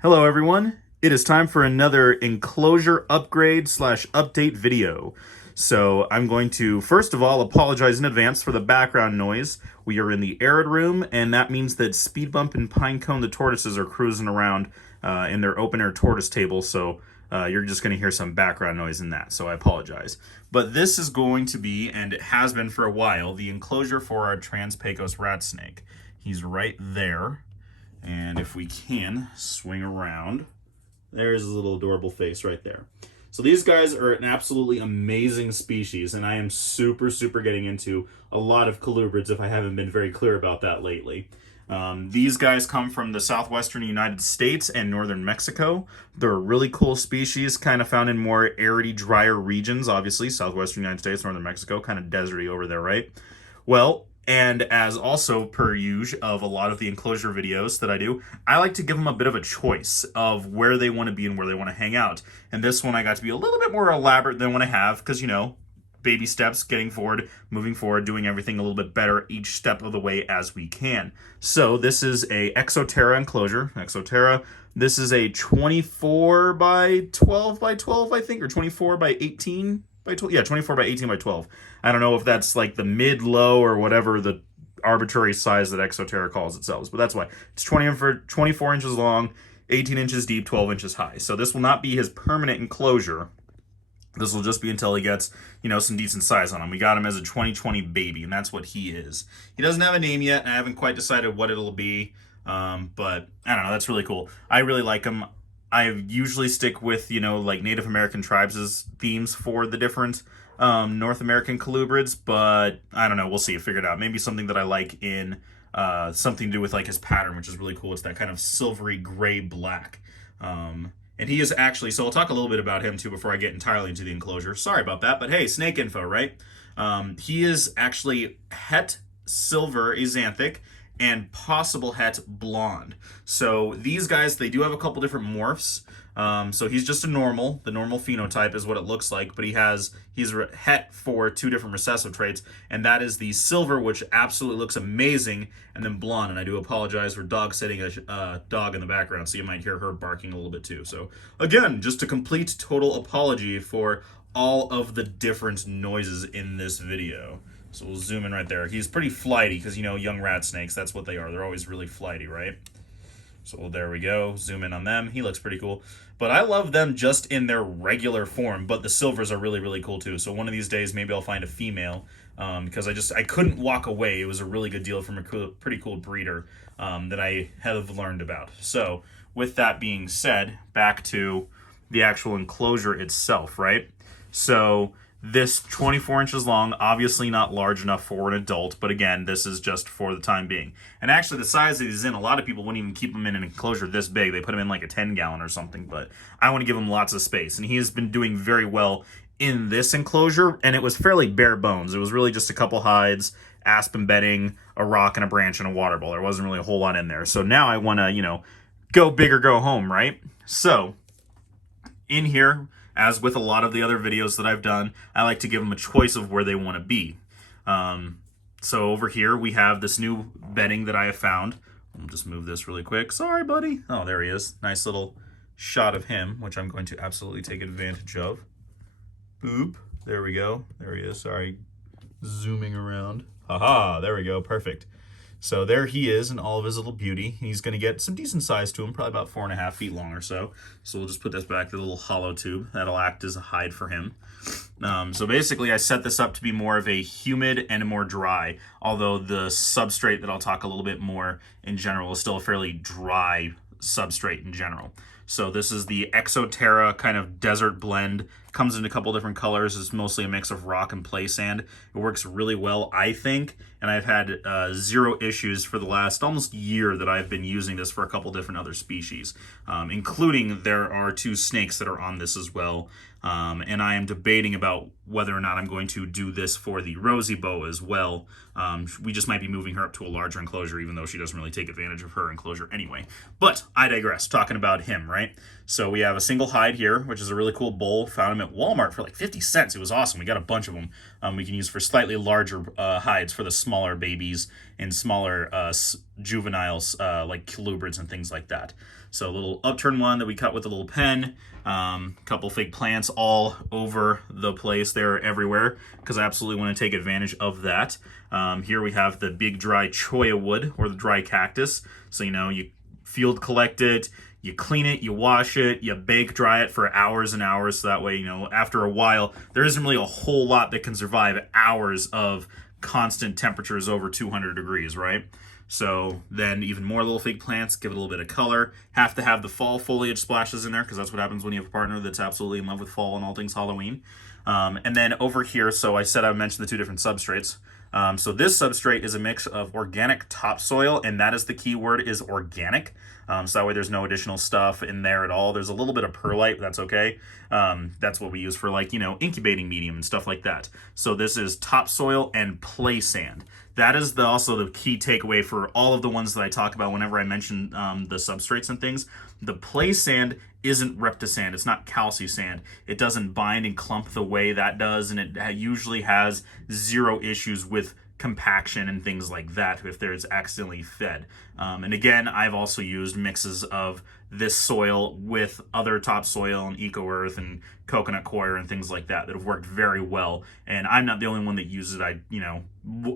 Hello everyone, it is time for another enclosure upgrade slash update video. So I'm going to first of all apologize in advance for the background noise. We are in the arid room and that means that Speed Bump and Pinecone the tortoises are cruising around in their open air tortoise table, so you're just going to hear some background noise in that, so I apologize. But this is going to be, and it has been for a while, the enclosure for our Pecos rat snake. He's right there. And if we can swing around, there's his little adorable face right there. So these guys are an absolutely amazing species, and I am super getting into a lot of colubrids if I haven't been very clear about that lately. These guys come from the southwestern United States and northern Mexico. They're a really cool species, kind of found in more aridy, drier regions, obviously. Southwestern United States, northern Mexico, kind of deserty over there, right? Well, and as also per usual of a lot of the enclosure videos that I do, I like to give them a bit of a choice of where they want to be and where they want to hang out. And this one I got to be a little bit more elaborate than what I have, because, you know, baby steps, getting forward, moving forward, doing everything a little bit better each step of the way as we can. So this is a Exoterra enclosure. Exoterra. This is a 24 by 12 by 12, I think, or 24 by 18 by 12. Yeah, 24 by 18 by 12. I don't know if that's like the mid, low, or whatever the arbitrary size that Exoterra calls itself, but that's why. It's 24 inches long, 18 inches deep, 12 inches high. So this will not be his permanent enclosure. This will just be until he gets, you know, some decent size on him. We got him as a 2020 baby, and that's what he is. He doesn't have a name yet, and I haven't quite decided what it'll be, but I don't know. That's really cool. I really like him. I usually stick with, you know, like Native American tribes' themes for the different North American colubrids, but I don't know. We'll see. Figure it out. Maybe something that I like in something to do with like his pattern, which is really cool. It's that kind of silvery gray black. And he is actually, so I'll talk a little bit about him too before I get entirely into the enclosure. Sorry about that, but hey, snake info, right? He is actually het silver axanthic and possible het blonde. So these guys, they do have a couple different morphs. So he's just a normal. The normal phenotype is what it looks like, but he's het for two different recessive traits, and that is the silver, which absolutely looks amazing, and then blonde. And I do apologize for dog sitting a dog in the background, so you might hear her barking a little bit too. So again, just a complete total apology for all of the different noises in this video. So we'll zoom in right there. He's pretty flighty because, you know, young rat snakes, that's what they are. They're always really flighty, right? So there we go. Zoom in on them. He looks pretty cool. But I love them just in their regular form, but the silvers are really cool too. So one of these days, maybe I'll find a female because I couldn't walk away. It was a really good deal from a pretty cool breeder that I have learned about. So with that being said, back to the actual enclosure itself, right? So this 24 inches long, obviously not large enough for an adult, but again, this is just for the time being. And actually, the size that he's in, a lot of people wouldn't even keep him in an enclosure this big. They put him in like a 10-gallon or something, but I want to give him lots of space. And he has been doing very well in this enclosure, and it was fairly bare bones. It was really just a couple hides, aspen bedding, a rock, and a branch, and a water bowl. There wasn't really a whole lot in there. So now I want to, you know, go big or go home, right? So in here, as with a lot of the other videos that I've done, I like to give them a choice of where they want to be. So over here, we have this new bedding that I have found. I'll just move this really quick. Sorry, buddy. Oh, there he is. Nice little shot of him, which I'm going to absolutely take advantage of. Boop. There we go. There he is. Sorry. Zooming around. Haha. There we go. Perfect. So there he is in all of his little beauty. He's going to get some decent size to him, probably about 4.5 feet long or so. So we'll just put this back to the little hollow tube. That'll act as a hide for him. So basically, I set this up to be more of a humid and more dry, although the substrate that I'll talk a little bit more in general is still a fairly dry substrate in general. So this is the Exoterra kind of desert blend. Comes in a couple different colors. It's mostly a mix of rock and play sand. It works really well, I think, and I've had zero issues for the last almost year that I've been using this for a couple different other species, including there are 2 snakes that are on this as well. And I am debating about whether or not I'm going to do this for the Rosy Boa as well. We just might be moving her up to a larger enclosure, even though she doesn't really take advantage of her enclosure anyway. But I digress, talking about him, right? right? So we have a single hide here, which is a really cool bull. Found him at Walmart for like 50 cents. It was awesome. We got a bunch of them. We can use for slightly larger hides for the smaller babies and smaller juveniles like colubrids and things like that. So a little upturned one that we cut with a little pen. Couple fake plants all over the place. They're everywhere because I absolutely want to take advantage of that. Here we have the big dry cholla wood or the dry cactus. So, you field collect it, you clean it, you wash it, you bake dry it for hours and hours. So that way, after a while, there isn't really a whole lot that can survive hours of constant temperatures over 200 degrees, right? So then even more little fake plants, give it a little bit of color. Have to have the fall foliage splashes in there because that's what happens when you have a partner that's absolutely in love with fall and all things Halloween. And then over here, so I said I mentioned the two different substrates. So this substrate is a mix of organic topsoil, and that is the key word, is organic. So that way there's no additional stuff in there at all. There's a little bit of perlite, but that's okay. That's what we use for incubating medium and stuff like that. So this is topsoil and play sand. That is also the key takeaway for all of the ones that I talk about whenever I mention the substrates and things. The play sand isn't Reptisand. It's not calci sand. It doesn't bind and clump the way that does, and it usually has zero issues with compaction and things like that if there's accidentally fed. And again, I've also used mixes of this soil with other topsoil and eco earth and coconut coir and things like that have worked very well. And I'm not the only one that uses it.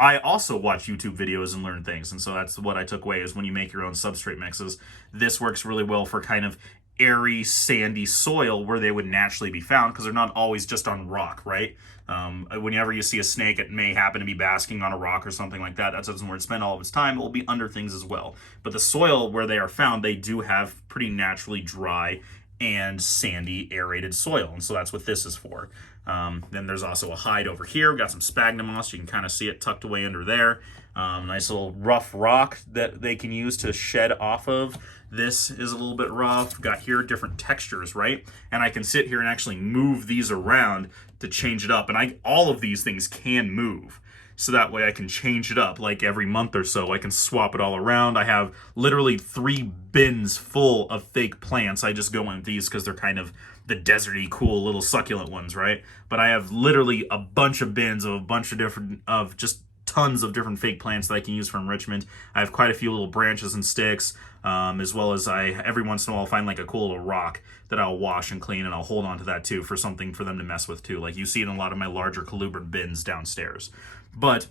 I also watch YouTube videos and learn things, and so that's what I took away is when you make your own substrate mixes, this works really well for kind of airy, sandy soil where they would naturally be found because they're not always just on rock, right? Whenever you see a snake, it may happen to be basking on a rock or something like that. That doesn't where it spend all of its time. It will be under things as well. But the soil where they are found, they do have pretty naturally dry and sandy, aerated soil. And so that's what this is for. Then there's also a hide over here. We've got some sphagnum moss. You can kind of see it tucked away under there. Nice little rough rock that they can use to shed off of. This is a little bit rough. We've got here different textures, right? And I can sit here and actually move these around to change it up. And all of these things can move. So that way I can change it up like every month or so. I can swap it all around. I have literally 3 bins full of fake plants. I just go in these because they're kind of the deserty, cool little succulent ones, right? But I have literally a bunch of bins of a bunch of different, of just tons of different fake plants that I can use for enrichment. I have quite a few little branches and sticks, as well as every once in a while find like a cool little rock that I'll wash and clean, and I'll hold on to that too for something for them to mess with too. Like you see in a lot of my larger colubrid bins downstairs. But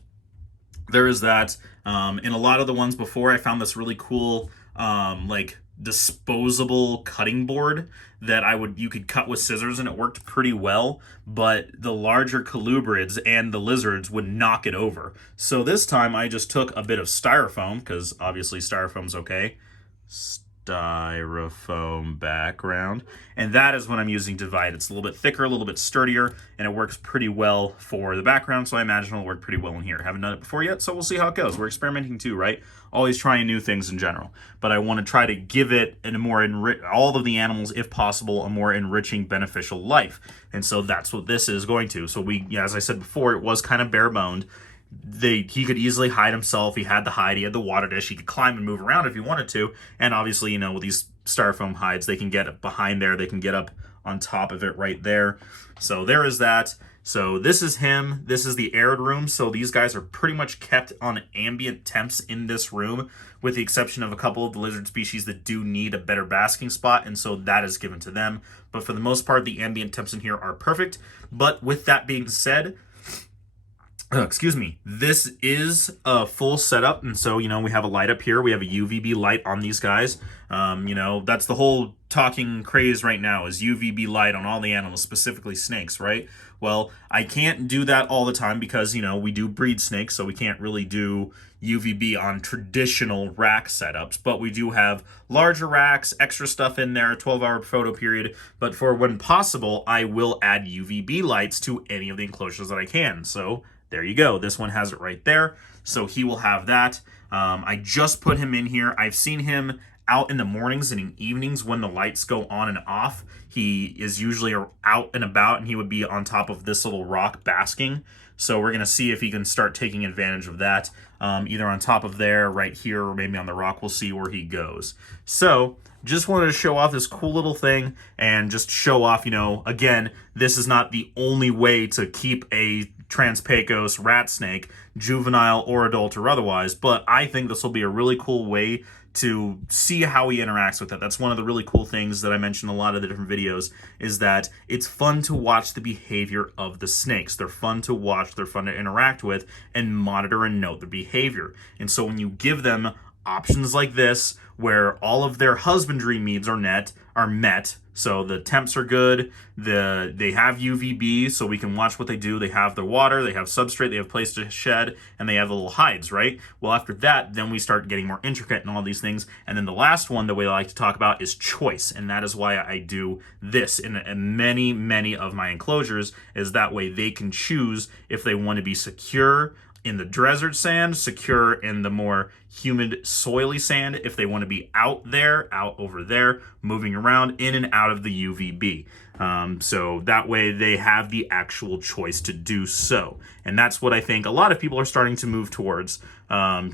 there is that. In a lot of the ones before, I found this really cool like disposable cutting board that you could cut with scissors, and it worked pretty well, but the larger colubrids and the lizards would knock it over. So this time I just took a bit of styrofoam, because obviously styrofoam's okay. Styrofoam background, and that is what I'm using to divide. It's a little bit thicker, a little bit sturdier, and it works pretty well for the background, so I imagine it'll work pretty well in here. Haven't done it before yet, so we'll see how it goes. We're experimenting too, right? Always trying new things in general, but I want to try to give it a more all of the animals, if possible, a more enriching, beneficial life, and so that's what this is going to. So as I said before, it was kind of bare-boned. He could easily hide himself. He had the hide, he had the water dish, he could climb and move around if he wanted to. And obviously, with these styrofoam hides, they can get behind there, they can get up on top of it right there. So there is that. So this is him. This is the arid room. So these guys are pretty much kept on ambient temps in this room, with the exception of a couple of the lizard species that do need a better basking spot, and so that is given to them. But for the most part, the ambient temps in here are perfect. But with that being said, excuse me, this is a full setup, and so we have a light up here, we have a UVB light on these guys. That's the whole talking craze right now, is UVB light on all the animals, specifically snakes, right? Well, I can't do that all the time because we do breed snakes, so we can't really do UVB on traditional rack setups, but we do have larger racks, extra stuff in there, 12-hour photo period. But for when possible, I will add UVB lights to any of the enclosures that I can. So there you go. This one has it right there. So he will have that. I just put him in here. I've seen him out in the mornings and in evenings when the lights go on and off. He is usually out and about, and he would be on top of this little rock basking. So we're going to see if he can start taking advantage of that, either on top of there, right here, or maybe on the rock. We'll see where he goes. So just wanted to show off this cool little thing and just show off, you know, again, this is not the only way to keep a Trans-Pecos rat snake, juvenile or adult or otherwise, but I think this will be a really cool way to see how he interacts with it. That's one of the really cool things that I mentioned in a lot of the different videos, is that it's fun to watch the behavior of the snakes. They're fun to watch, they're fun to interact with, and monitor and note their behavior. And so when you give them options like this, where all of their husbandry needs are met, so the temps are good, they have UVB, so we can watch what they do. They have their water, they have substrate, they have place to shed, and they have the little hides, right? Well, after that, then we start getting more intricate and all these things. And then the last one that we like to talk about is choice, and that is why I do this in many of my enclosures, is that way they can choose if they want to be secure in the desert sand, secure in the more humid, soily sand, if they want to be out over there, moving around in and out of the UVB. So that way they have the actual choice to do so. And that's what I think a lot of people are starting to move towards,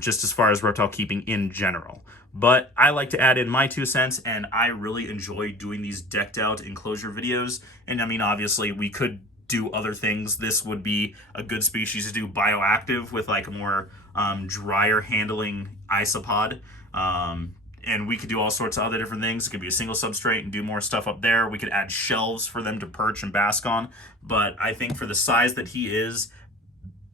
just as far as reptile keeping in general. But I like to add in my 2 cents, and I really enjoy doing these decked out enclosure videos. And I mean, obviously we could do other things. This would be a good species to do bioactive with like a more drier handling isopod. And we could do all sorts of other different things. It could be a single substrate and do more stuff up there. We could add shelves for them to perch and bask on. But I think for the size that he is,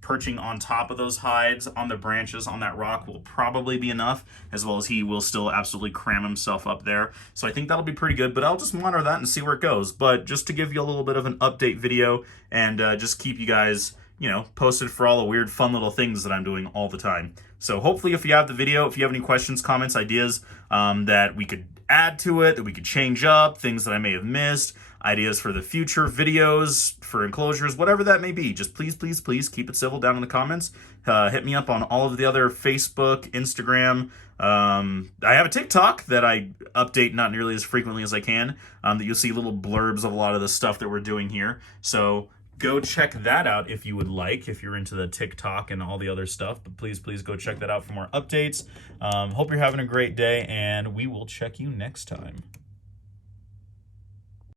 perching on top of those hides on the branches on that rock will probably be enough, as well as he will still absolutely cram himself up there. So I think that'll be pretty good, but I'll just monitor that and see where it goes. But just to give you a little bit of an update video and just keep you guys, you know, posted for all the weird fun little things that I'm doing all the time. So hopefully if you have the video, if you have any questions, comments, ideas that we could add to it, that we could change up, things that I may have missed, ideas for the future videos, for enclosures, whatever that may be, just please keep it civil down in the comments. Hit me up on all of the other Facebook, Instagram. I have a TikTok that I update not nearly as frequently as I can, that you'll see little blurbs of a lot of the stuff that we're doing here. So go check that out if you would like, if you're into the TikTok and all the other stuff. But please go check that out for more updates. Hope you're having a great day, and we will check you next time.